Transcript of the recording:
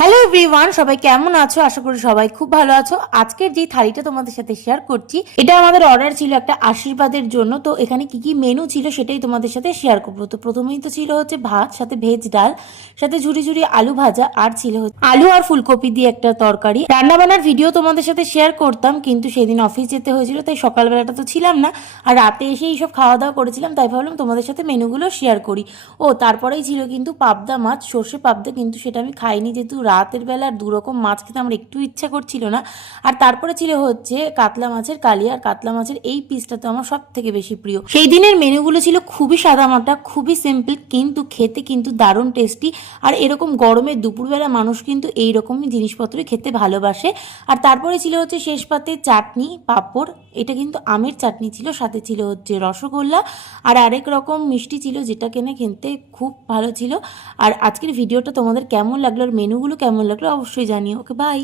Hello everyone, সবাই কেমন আছো? আশা করি সবাই খুব ভালো আছো। আজকের যে থালিটা তোমাদের সাথে শেয়ার করছি, এটা আমাদের অর্ডার ছিল একটা আশীর্বাদের জন্য। তো এখানে কি কি মেনু ছিল সেটাই তোমাদের সাথে শেয়ার করবো। তো প্রথমেই তো ছিল হচ্ছে ভাত, সাথে ভেজ ডাল, সাথে ঝুরি ঝুরি আলু ভাজা, আর ছিল আলু আর ফুলকপি দিয়ে একটা তরকারি। রান্না বান্নার ভিডিও তোমাদের সাথে শেয়ার করতাম, কিন্তু সেদিন অফিস যেতে হয়েছিল, তাই সকালবেলাটা তো ছিলাম না, আর রাতে এসে এইসব খাওয়া দাওয়া করেছিলাম, তাই ভাবলাম তোমাদের সাথে মেনুগুলো শেয়ার করি। ও তারপরেই ছিল কিন্তু পাবদা মাছ, সর্ষে পাবদা, কিন্তু সেটা আমি খাইনি, যেহেতু রাতের বেলা আর দুরকম মাছ খেতে আমার একটু ইচ্ছা করছিল না। আর তারপরে ছিল হচ্ছে কাতলা মাছের কালিয়া, আর কাতলা মাছের এই পিসটা তো আমার সব থেকে বেশি প্রিয়। সেই দিনের মেনুগুলো ছিল খুবই সাদামাটা, খুবই সিম্পল, কিন্তু খেতে কিন্তু দারুণ টেস্টি। আর এরকম গরমের দুপুরবেলা মানুষ কিন্তু এইরকমই জিনিসপত্রই খেতে ভালোবাসে। আর তারপরে ছিল হচ্ছে শেষ পাতে চাটনি, পাঁপড়, এটা কিন্তু আমের চাটনি ছিল, সাথে ছিল হচ্ছে রসগোল্লা, আর আরেক রকম মিষ্টি ছিল, যেটা কিনে খেতে খুব ভালো ছিল। আর আজকের ভিডিওটা তোমাদের কেমন লাগলো আর মেনুগুলো কেমন লাগলো অবশ্যই জানিও। ওকে, বাই।